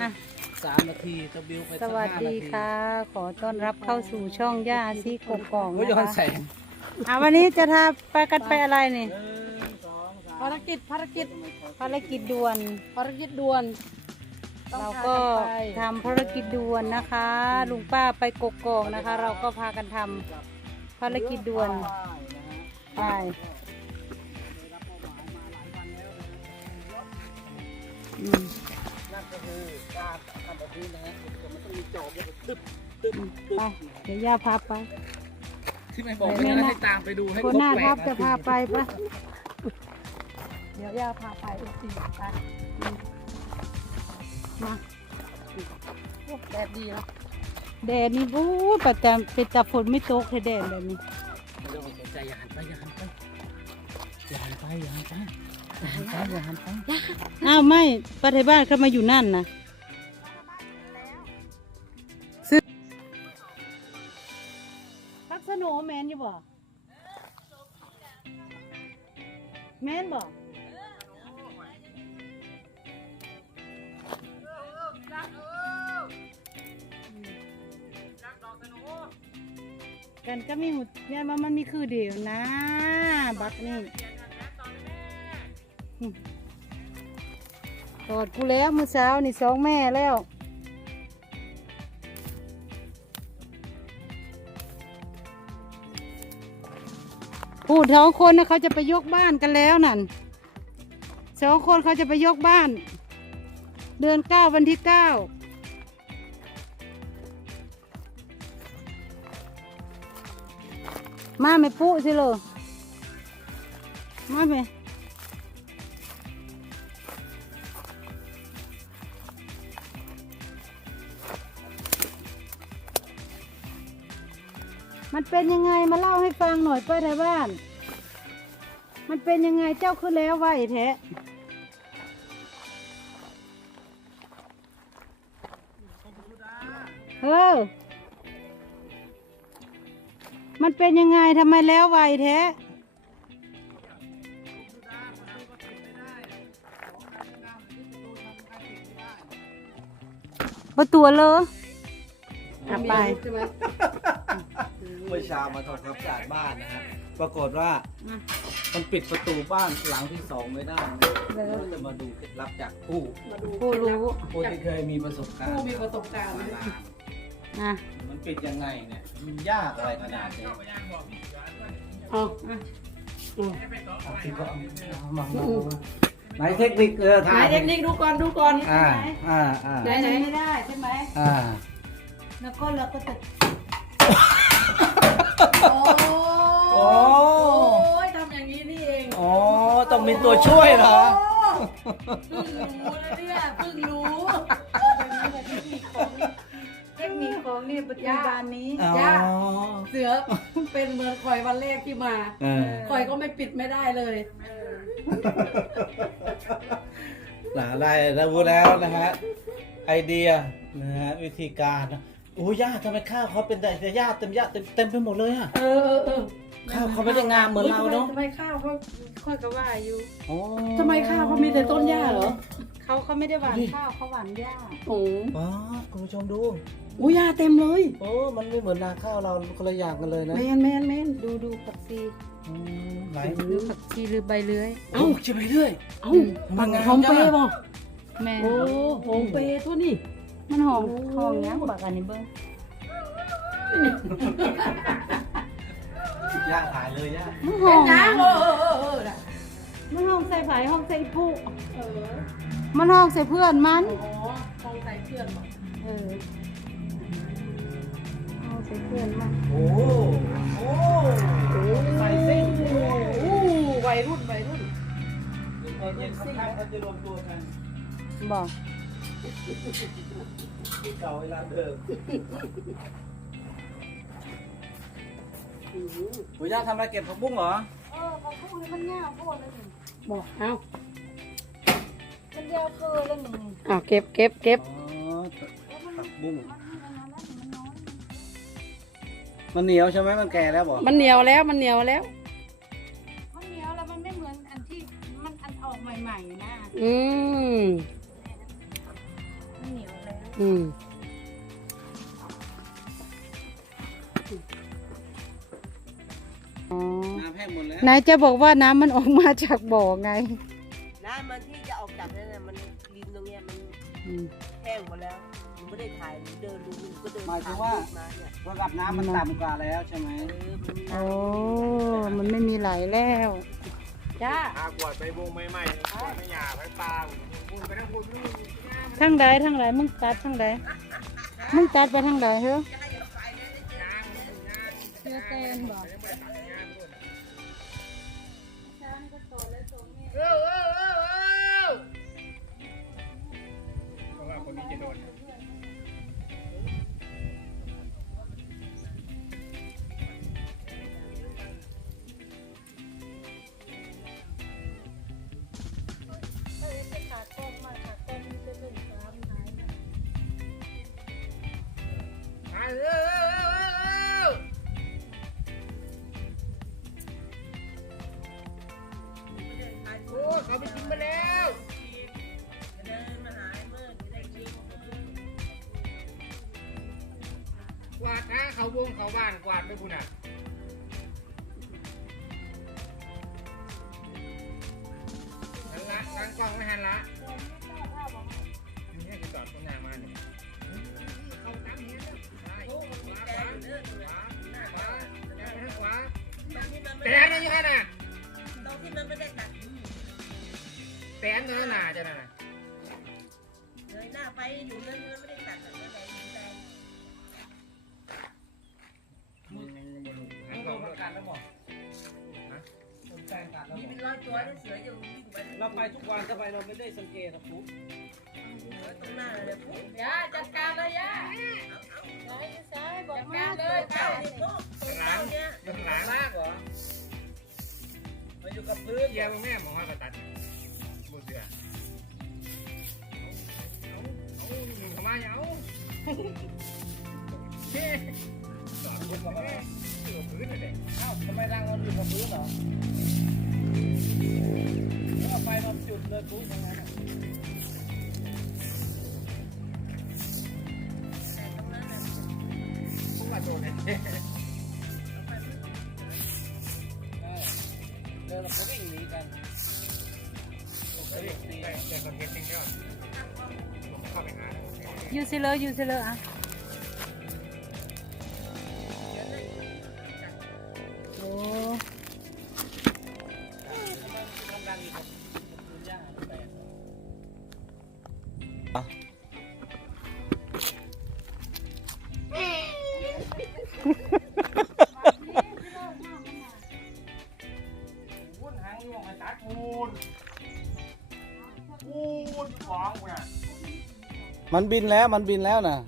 อะ สามนาทีจะบิวไปสวัสดีค่ะ ขอต้อนรับเข้าสู่ช่องย่าซีกกองก็นะย้อนคะแสงอะวันนี้จะทาไปกันไปอะไรนี่หนึ่งสองสามภารกิจภารกิจภารกิจด่วน ภารกิจด่วนต้องเราพก็นไปทำภารกิจด่วนนะคะ ลุงป้าไปกกอกนะคะ เราก็พากันทำภารกิจด่วนไป ก็คือการทำแบบนี้นะฮะมันต้องมีจอบแล้วก็ตึ๊บตึ๊บตึ๊บไปเดี๋ยวย่าพาไป ที่ไม่บอกไม่ได้ให้ตามไปดูให้คนหน้าแปทัดบจะพาไปปะเดี๋ยวย่าพาไปอีกทีไปมาโอ้แดดดีเนาะแดดนี่บู๊ประจำเป็นตาฝนไม่ตกเลยแดดแบบนี้ไม่ต้องสนใจอย่าหันไปอย่าหันไปอย่าหันไปอย่าหันไป อย่าหันไปอย่าหันไปอ้าวไม่ประเทศบ้านเขามาอยู่นั่นนะซื้อพักสโนว์แมนอยู่บ่แมนบ่กันก็มีหมดเนี่ยมันมันมีคือเดียวนะ บักนี่ กอดกูแล้วเมื่อเช้านี่สองแม่แล้วพูดสองคนนะเขาจะไปยกบ้านกันแล้วนั่นสองคนเขาจะไปยกบ้าน เดือนเก้าวันที่เก้ามาไม่ปุ๊สิเลยมาไหม มันเป็นยังไงมาเล่าให้ฟังหน่อยป้าไทยบ้าน มันเป็นยังไงเจ้าขึ้นแล้วไหวแท้เออมันเป็นยังไงทำไมแล้วไหวแท้ประตูเลยอะไป มเมื่อเช้ามาทำความสะอาดบ้านนะฮะปรากฏว่าอะมันปิดประตูบ้านหลังที่สองไม่ได้แล้วก็จะมาดูเคล็ดลับจากผู้มาดูผู้รู้ผู้ที่เคยมีประสบการณ์ผู้มีประสบการณ์มานานอะมันปิดยังไงเนี่ยมันยากอะไรขนาดนี้อ๋อเอาสิก็เอามามามาไหนเทคนิคเออไหนถ่ายเทคนิคดูก่อนดูก่อนอ่าอ่าอ่าไหนไหนไม่ได้ใช่ไหมอ่าแล้วก็เราก็จะ โอ้ โอ้ ยทำอย่างนี้นี่เอง อ๋อ ต้องมีตัวช่วยเหรอ เพิ่งรู้นะเนี่ยเพิ่งรู้เทคนิคของนี่ปัจจุบันนี้อ๋อย่าเสือเป็นเหมือนคอยวันแรกที่มาเออคอยก็ไม่ปิดไม่ได้เลยหลาได้แล้วรู้แล้วนะฮะ ไอเดียนะฮะวิธีการนะโอ้ย่าทำไมข้าวเขาเป็นแต่แต่ย่าเต็มย่าเต็มเต็มไปหมดเลยอะเออเออเออ ข้าวเขาไม่ได้งามเหมือนเราเนาะทำไมข้าวเขาค่อยก็ว่าอยู่โอ้ทำไมข้าวเขามีแต่ต้นหญ้าเหรอเขาเขาไม่ได้หวานข้าวเขาหวานหญ้าโอ้ว้าคุณผู้ชมดูอุ้ยหญ้าเต็มเลยโอ้มันไม่เหมือนนาข้าวเราคนละอย่างกันเลยนะแมนแมนแมนดูดูผักชีอืมไหนหรือผักชีหรือใบเลื้อยเอ้าจะไปเรื่อยเอ้ามันงามหอมเปรย์บ่แม่โอ้หอมเปรย์ตัวนี้มันหอมหอมยังบักอันนี้เบิ้ง ย่าถ่ายเลยย่ามันหเห็อนมจ้าเออเออเออเออน่ะมันหอมใส่ไผ่หอมใส่ผู้เออมันหอมใส่เพื่อนมัน อ๋อคงใส่เพื่อนบ่เออหอมใส่เพื่อนมัน โอ้โหโอ้โหใส่ซิ่งโอ้วัยรุ่นวัยรุ่นตอนเย็นสักพักเขาจะรวมตัวกันบอกที่เก่าเวลาเดิม โอ้ย่าทำอะไรเก็บผักบุ้งเหรอ เออผักบุ้งนี่มันยาวโคตรเลยนี่บอกเอ้ามันยาวเกินแล้วนี่อ้าวเก็บเก็บเก็บอ๋อผักบุ้งมันน้อยมันเหนียวใช่ไหมมันแก่แล้วบอกมันเหนียวแล้วมันเหนียวแล้ว มันเหนียวแล้วมันไม่เหมือนอันที่มันอันออกใหม่ๆนะอืมมันเหนียวอืม อ๋อ น้ำแห้งหมดแล้วไหนจะบอกว่าน้ำมันออกมาจากบ่อไงน้ำมันที่จะออกจากนั่นน่ะมันริมตรงเนี้ยมันอืม แห้งหมดแล้วหนูไม่ได้ถ่ายหนูเดินดูหนูก็เดินหมายถึงว่าตมเนี่ยระดับน้ำมันต่ำกว่าแล้วใช่ไหมเออมันมีน้ำโอ้มันไม่มีไหลแล้ว จ้าอากวดไปวงใหม่ๆกวดไม่หยาไปปลาบุญไปทั้งบุญลูกทั้งใดทั้งใดมึงตัดทั้งใดมึงตัดไปทั้งใดเหรอเนื้อเต้นบอก เอ เขาวงเขาบ้านกวาดไปบุญอะหันละนั่งกล้องไม่หันละนี่คือจอดตรงหน้ามาเนี่ยเขาตามเนี้ยได้ขวาขวาขวาขวาขวาขวาตรงที่มันไม่แตได้นอะไรกันน่ะตรงที่มันไม่ได้ตัดแตนเนื้อหนาจะน่ะเลยหน้าไปอยู่ ไปเราไปทุกวันทำไมเราไม่ได้สังเกตอะปุ๊บตรงหน้าเลยปุ๊บย่าจัดการเลยย่าจัดการเลยเก้าสิบปุ๊บตรงเก้าเนี้ยยังหลานลากเหรอมาอยู่กับพื้นเยี่ยมแม่มองว่าตัดบูเสือเอาเอาหนึ่งเข้ามาเอาเฮ้จอดบนมาแม่อยู่พื้นเลยเอ้าทำไมรังเราอยู่กับพื้นเหรอแล้ว เอาไฟมาจุดเลยปุ๊บตรงางยวงไอ้ตัดปูนปูนของกูน่ะมันบินแล้วมันบินแล้วนะ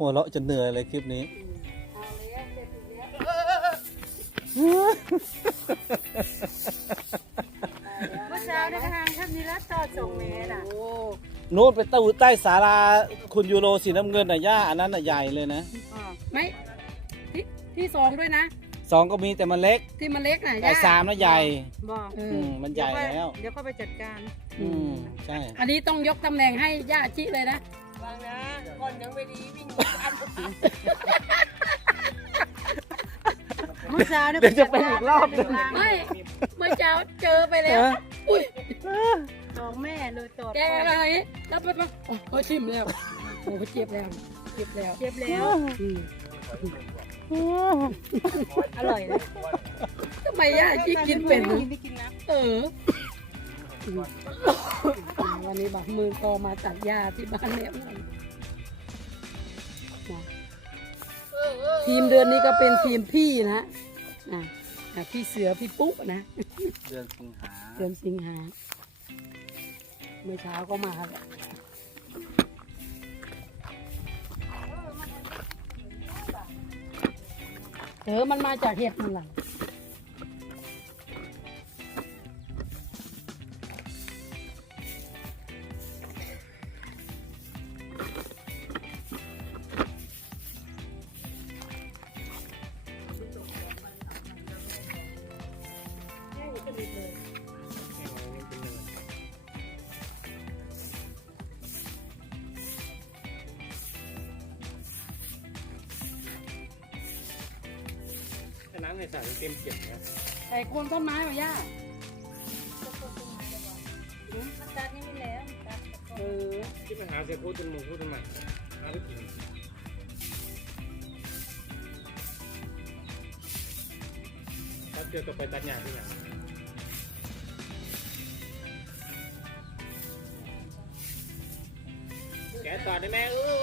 หัวเราะจนเหนื่อยเลยคลิปนี้เมื่อเช้าในทางท่านนี้ละจอดส่งเมย์น่ะนู้นไปตู้ใต้ศาลาคุณยูโรสีน้ำเงินน่ะย่าอันนั้นน่ะใหญ่เลยนะไม่ที่ที่สองด้วยนะสองก็มีแต่มันเล็กที่มันเล็กน่ะแต่ย่าสามน่ะใหญ่บอกเออือมมันใหญ่แล้ว เดี๋ยวก็ไปจัดการ อืมใช่ อันนี้ต้องยกตำแหน่งให้ย่าชิเลยนะ วางนะก่อนยังไม่ดีวิ่งหนีอันเมื่อเช้าเนี่ยเดี๋ยวจะไปอีกรอบหนึ่ง ไม่เมื่อเช้าเจอไปแล้ว อุ้ยสองแม่เลยจอดแกอะไรแล้วไปมาโอ้โหชิมแล้วโอ้โหเจ็บแล้วเจ็บแล้วเก็บแล้วอืมอร่อยนะทำไมย่าชิกินเป็นไม่กินไม่กินนะเออก่อน วันนี้บักมือก็มาตัดหญ้าที่บ้านแม่อ้วนนะทีมเดือนนี้ก็เป็นทีมพี่นะอะอะพี่เสือพี่ปุ๊นะ เดือนสิงหาเดือนสิงหาเมื่อเช้าก็มาแล้วเออมันมาจากเห็ดนั่นแหละ ในสระเต็มเก็บนะใส่โคนต้นไม้เหรอย่ามันตัดนี่ไม่แล้วมันตัดเออที่ปัญหาเสียพูดจนหมูพูดจนหมาหาไปกินตัดเจอต่อไปตัดหญ้าที่ไหนแกะต่อได้ไหมเออ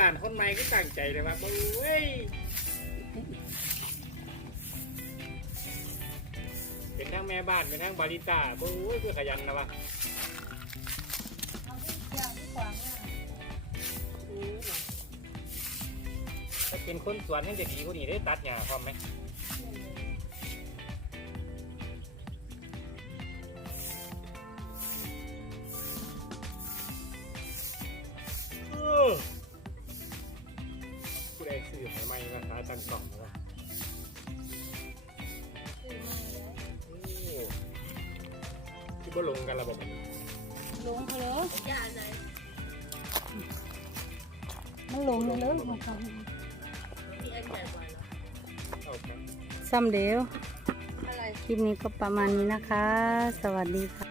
บ้านคนใหม่ก็ตั้งใจเลยว่าเว้ยเป็นทั้งแม่บ้านเป็นทั้งบาริสต้าโอ้ยเพื่อขยันนะวะอย่างที่ขวางหน้าถ้าเป็นคนสวนให้จะดีกว่านี้ได้ตัดหญ้าพร้อมไหม ซื้อใหม่ใหม่มาขายตั้งกล่องนะวะคือมาแล้วโอ้ที่บ่ลงกันระบบนี้หลงเหรออย่าไหนมันหลงเลยเลยของเขาที่อันใหญ่กว่าเหรอเอาครับซ้ำเดียวอะไรคลิปนี้ก็ประมาณนี้นะคะ สวัสดีค่ะ